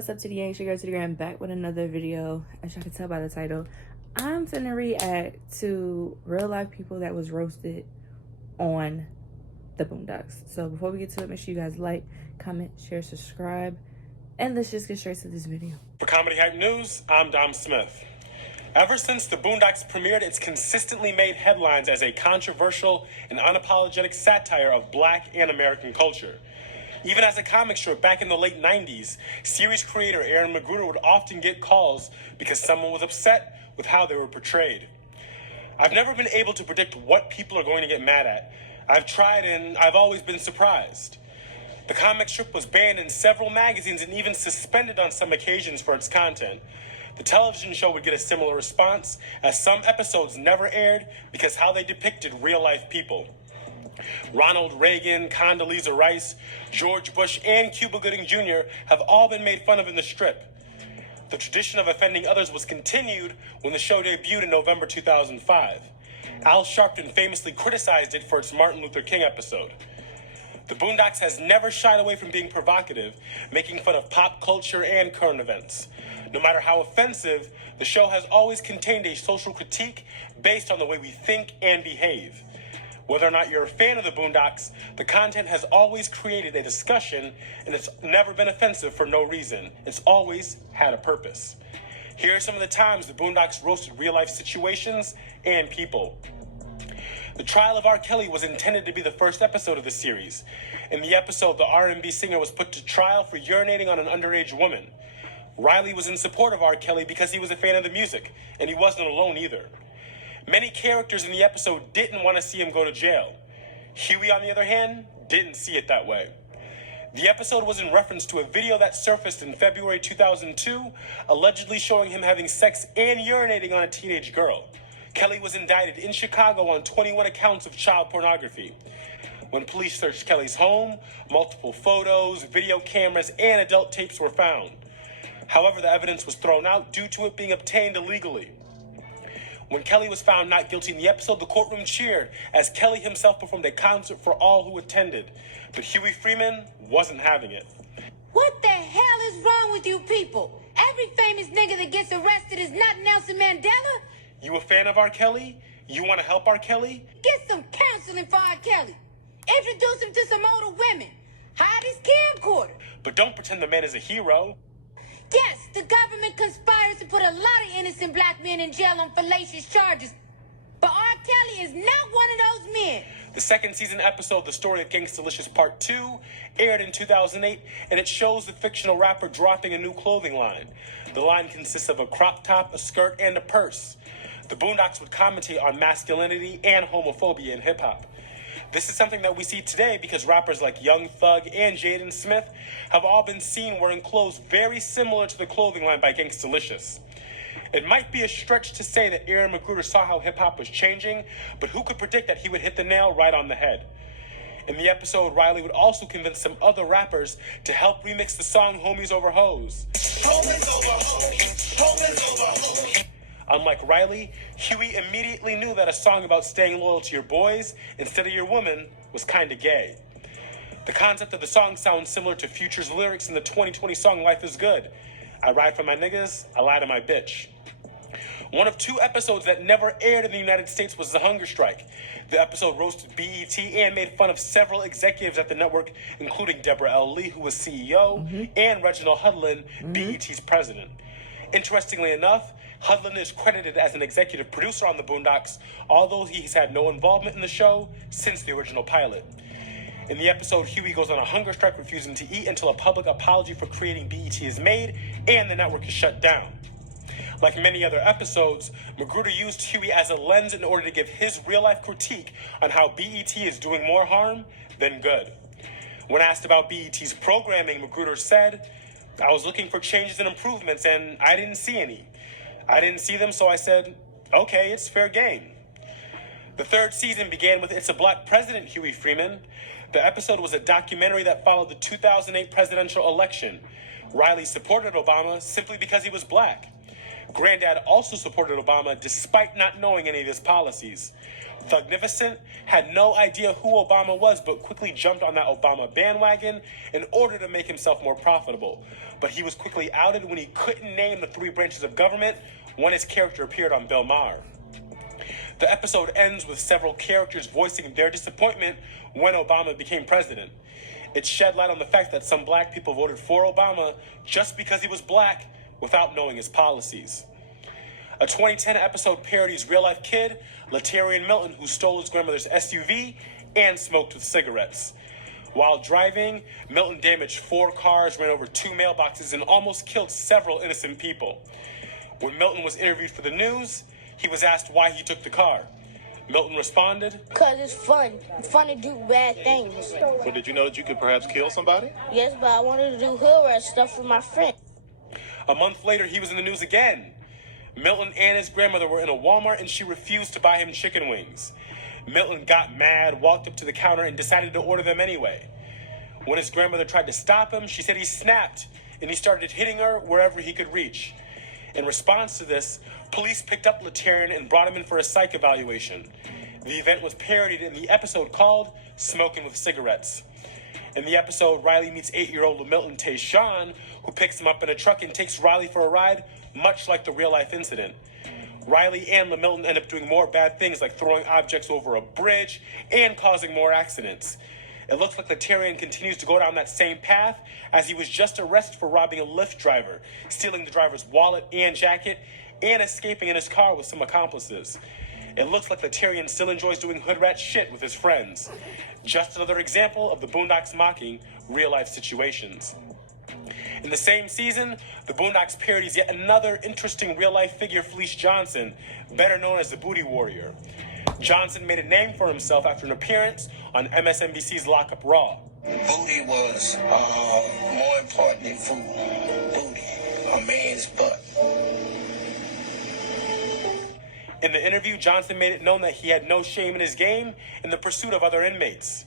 What's up to the gang? It's your girl to the gram, back with another video. As y'all can tell by the title, I'm finna react to real life people that was roasted on the Boondocks. So before we get to it, make sure you guys like, comment, share, subscribe, and let's just get straight to this video. For Comedy Hype News, I'm Dom Smith. Ever since the Boondocks premiered, it's consistently made headlines as a controversial and unapologetic satire of Black and American culture. Even as a comic strip back in the late 90s, series creator Aaron McGruder would often get calls because someone was upset with how they were portrayed. I've never been able to predict what people are going to get mad at. I've tried and I've always been surprised. The comic strip was banned in several magazines and even suspended on some occasions for its content. The television show would get a similar response, as some episodes never aired because how they depicted real-life people. Ronald Reagan, Condoleezza Rice, George Bush, and Cuba Gooding Jr. have all been made fun of in the strip. The tradition of offending others was continued when the show debuted in November 2005. Al Sharpton famously criticized it for its Martin Luther King episode. The Boondocks has never shied away from being provocative, making fun of pop culture and current events. No matter how offensive, the show has always contained a social critique based on the way we think and behave. Whether or not you're a fan of the Boondocks, the content has always created a discussion, and it's never been offensive for no reason. It's always had a purpose. Here are some of the times the Boondocks roasted real-life situations and people. The trial of R. Kelly was intended to be the first episode of the series. In the episode, the R&B singer was put to trial for urinating on an underage woman. Riley was in support of R. Kelly because he was a fan of the music, and he wasn't alone either. Many characters in the episode didn't want to see him go to jail. Huey, on the other hand, didn't see it that way. The episode was in reference to a video that surfaced in February 2002, allegedly showing him having sex and urinating on a teenage girl. Kelly was indicted in Chicago on 21 accounts of child pornography. When police searched Kelly's home, multiple photos, video cameras, and adult tapes were found. However, the evidence was thrown out due to it being obtained illegally. When Kelly was found not guilty in the episode, the courtroom cheered as Kelly himself performed a concert for all who attended. But Huey Freeman wasn't having it. What the hell is wrong with you people? Every famous nigga that gets arrested is not Nelson Mandela. You a fan of R. Kelly? You want to help R. Kelly? Get some counseling for R. Kelly. Introduce him to some older women. Hide his camcorder. But don't pretend the man is a hero. Yes, the government conspires to put a lot of innocent black men in jail on fallacious charges. But R. Kelly is not one of those men. The second season episode, The Story of Gangstalicious Part 2, aired in 2008, and it shows the fictional rapper dropping a new clothing line. The line consists of a crop top, a skirt, and a purse. The Boondocks would commentate on masculinity and homophobia in hip-hop. This is something that we see today because rappers like Young Thug and Jaden Smith have all been seen wearing clothes very similar to the clothing line by Gangstalicious. It might be a stretch to say that Aaron McGruder saw how hip-hop was changing, but who could predict that he would hit the nail right on the head? In the episode, Riley would also convince some other rappers to help remix the song Homies Over Hoes. Homies over hoes, homies over hoes. Unlike Riley, Huey immediately knew that a song about staying loyal to your boys instead of your woman was kinda gay. The concept of the song sounds similar to Future's lyrics in the 2020 song Life is Good. I ride for my niggas, I lie to my bitch. One of two episodes that never aired in the United States was The Hunger Strike. The episode roasted BET and made fun of several executives at the network, including Deborah L. Lee, who was CEO, and Reginald Hudlin, BET's president. Interestingly enough, Hudlin is credited as an executive producer on the Boondocks, although he's had no involvement in the show since the original pilot. In the episode, Huey goes on a hunger strike, refusing to eat until a public apology for creating BET is made and the network is shut down. Like many other episodes, McGruder used Huey as a lens in order to give his real-life critique on how BET is doing more harm than good. When asked about BET's programming, McGruder said, "I was looking for changes and improvements, and I didn't see any. I didn't see them, so I said, okay, it's fair game." The third season began with It's a Black President, Huey Freeman. The episode was a documentary that followed the 2008 presidential election. Riley supported Obama simply because he was black. Granddad also supported Obama despite not knowing any of his policies. Thugnificent had no idea who Obama was, but quickly jumped on that Obama bandwagon in order to make himself more profitable. But he was quickly outed when he couldn't name the 3 branches of government when his character appeared on Bill Maher. The episode ends with several characters voicing their disappointment when Obama became president. It shed light on the fact that some black people voted for Obama just because he was black without knowing his policies. A 2010 episode parodies real-life kid, Latarian Milton, who stole his grandmother's SUV and smoked with cigarettes. While driving, Milton damaged 4 cars, ran over 2 mailboxes, and almost killed several innocent people. When Milton was interviewed for the news, he was asked why he took the car. Milton responded, "Because it's fun. Fun to do bad things." Well, did you know that you could perhaps kill somebody? Yes, but I wanted to do hood rat stuff with my friend. A month later, he was in the news again. Milton and his grandmother were in a Walmart and she refused to buy him chicken wings. Milton got mad, walked up to the counter, and decided to order them anyway. When his grandmother tried to stop him, she said he snapped and he started hitting her wherever he could reach. In response to this, police picked up Latarian and brought him in for a psych evaluation. The event was parodied in the episode called Smoking with Cigarettes. In the episode, Riley meets 8-year-old Milton Tayshawn, who picks him up in a truck and takes Riley for a ride, much like the real-life incident. Riley and Milton end up doing more bad things like throwing objects over a bridge and causing more accidents. It looks like Latarian continues to go down that same path, as he was just arrested for robbing a Lyft driver, stealing the driver's wallet and jacket, and escaping in his car with some accomplices. It looks like Latarian still enjoys doing hood rat shit with his friends. Just another example of the Boondocks mocking real-life situations. In the same season, the Boondocks parodies yet another interesting real-life figure, Felice Johnson, better known as the Booty Warrior. Johnson made a name for himself after an appearance on MSNBC's Lockup Raw. Booty was more important than food. Booty, a man's butt. In the interview, Johnson made it known that he had no shame in his game in the pursuit of other inmates.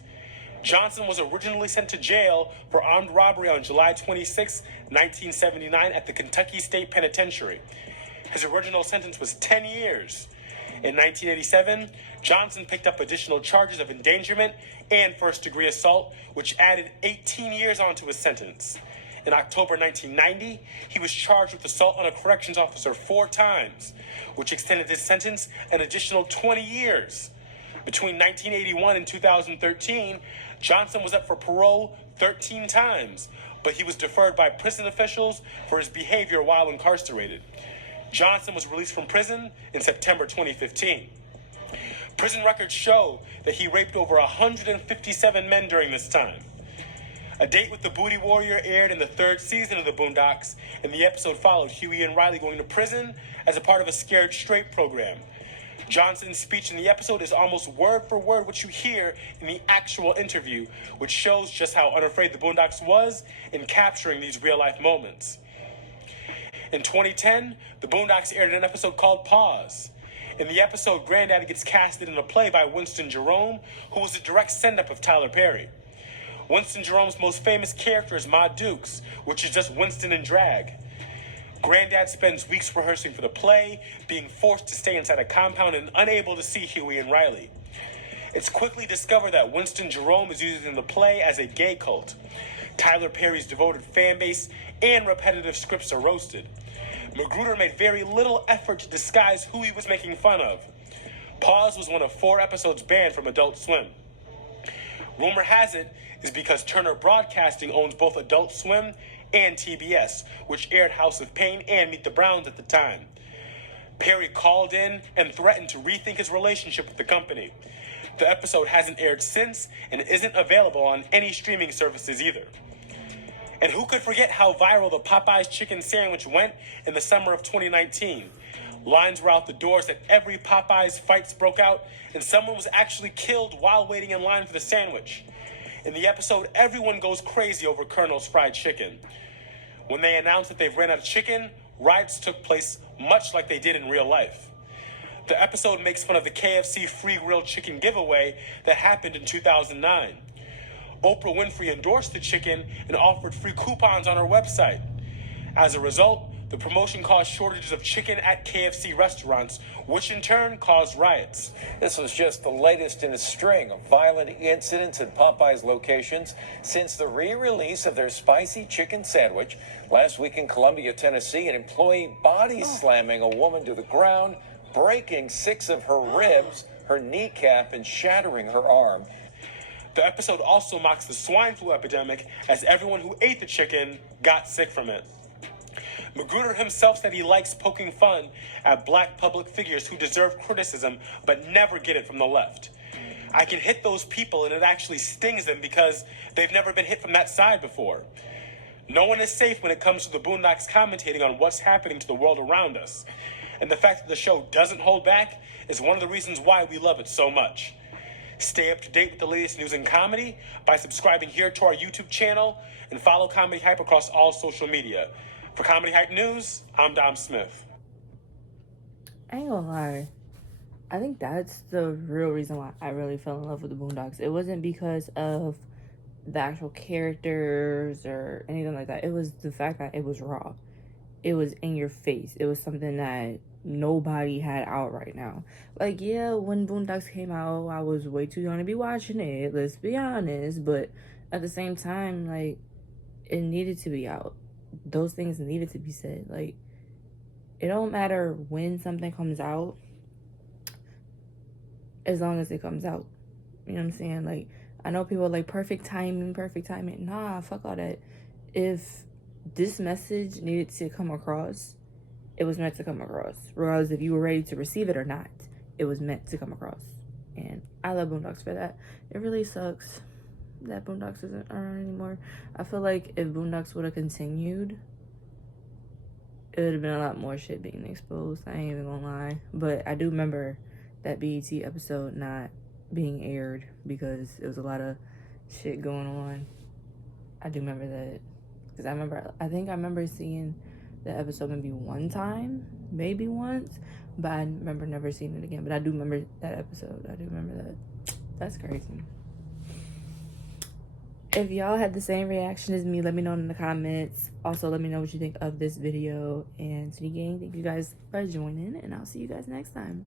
Johnson was originally sent to jail for armed robbery on July 26, 1979 at the Kentucky State Penitentiary. His original sentence was 10 years. In 1987, Johnson picked up additional charges of endangerment and first-degree assault, which added 18 years onto his sentence. In October 1990, he was charged with assault on a corrections officer 4 times, which extended his sentence an additional 20 years. Between 1981 and 2013, Johnson was up for parole 13 times, but he was deferred by prison officials for his behavior while incarcerated. Johnson was released from prison in September 2015. Prison records show that he raped over 157 men during this time. A Date with the Booty Warrior aired in the 3rd season of the Boondocks, and the episode followed Huey and Riley going to prison as a part of a Scared Straight program. Johnson's speech in the episode is almost word for word what you hear in the actual interview, which shows just how unafraid the Boondocks was in capturing these real-life moments. In 2010, the Boondocks aired an episode called Pause. In the episode, Granddaddy gets casted in a play by Winston Jerome, who was a direct send-up of Tyler Perry. Winston Jerome's most famous character is Ma Dukes, which is just Winston in drag. Granddad spends weeks rehearsing for the play, being forced to stay inside a compound and unable to see Huey and Riley. It's quickly discovered that Winston Jerome is using the play as a gay cult. Tyler Perry's devoted fan base and repetitive scripts are roasted. Magruder made very little effort to disguise who he was making fun of. Pause was one of 4 episodes banned from Adult Swim. Rumor has it is because Turner Broadcasting owns both Adult Swim and TBS, which aired House of Pain and Meet the Browns at the time. Perry called in and threatened to rethink his relationship with the company. The episode hasn't aired since and isn't available on any streaming services either. And who could forget how viral the Popeye's chicken sandwich went in the summer of 2019? Lines were out the doors at every Popeye's, fights broke out, and someone was actually killed while waiting in line for the sandwich. In the episode, everyone goes crazy over Colonel's fried chicken. When they announced that they've ran out of chicken, riots took place much like they did in real life. The episode makes fun of the KFC free grilled chicken giveaway that happened in 2009. Oprah Winfrey endorsed the chicken and offered free coupons on her website. As a result, The promotion caused shortages of chicken at KFC restaurants, which in turn caused riots. This was just the latest in a string of violent incidents at Popeye's locations since the re-release of their spicy chicken sandwich. Last week in Columbia, Tennessee, an employee body slamming a woman to the ground, breaking 6 of her ribs, her kneecap, and shattering her arm. The episode also mocks the swine flu epidemic, as everyone who ate the chicken got sick from it. Magruder himself said he likes poking fun at black public figures who deserve criticism but never get it from the left. I can hit those people and it actually stings them because they've never been hit from that side before. No one is safe when it comes to the Boondocks commentating on what's happening to the world around us. And the fact that the show doesn't hold back is one of the reasons why we love it so much. Stay up to date with the latest news and comedy by subscribing here to our YouTube channel and follow Comedy Hype across all social media. For Comedy Hype News, I'm Dom Smith. I ain't gonna lie. I think that's the real reason why I really fell in love with the Boondocks. It wasn't because of the actual characters or anything like that. It was the fact that it was raw. It was in your face. It was something that nobody had out right now. Like, yeah, when Boondocks came out, I was way too young to be watching it, let's be honest. But at the same time, like, it needed to be out. Those things needed to be said. Like, it don't matter when something comes out, as long as it comes out. You know what I'm saying? Like, I know people are like, perfect timing. Nah, fuck all that. If this message needed to come across, it was meant to come across. Regardless if you were ready to receive it or not, it was meant to come across. And I love Boondocks for that. It really sucks that Boondocks isn't around anymore. I feel like if Boondocks would have continued, it would have been a lot more shit being exposed. I ain't even gonna lie. But I do remember that BET episode not being aired because it was a lot of shit going on. I do remember that. Because I think I remember seeing the episode maybe one time, maybe once, but I remember never seeing it again. But I do remember that episode. I do remember that. That's crazy. If y'all had the same reaction as me, let me know in the comments. Also, let me know what you think of this video. And City Gang, thank you guys for joining, and I'll see you guys next time.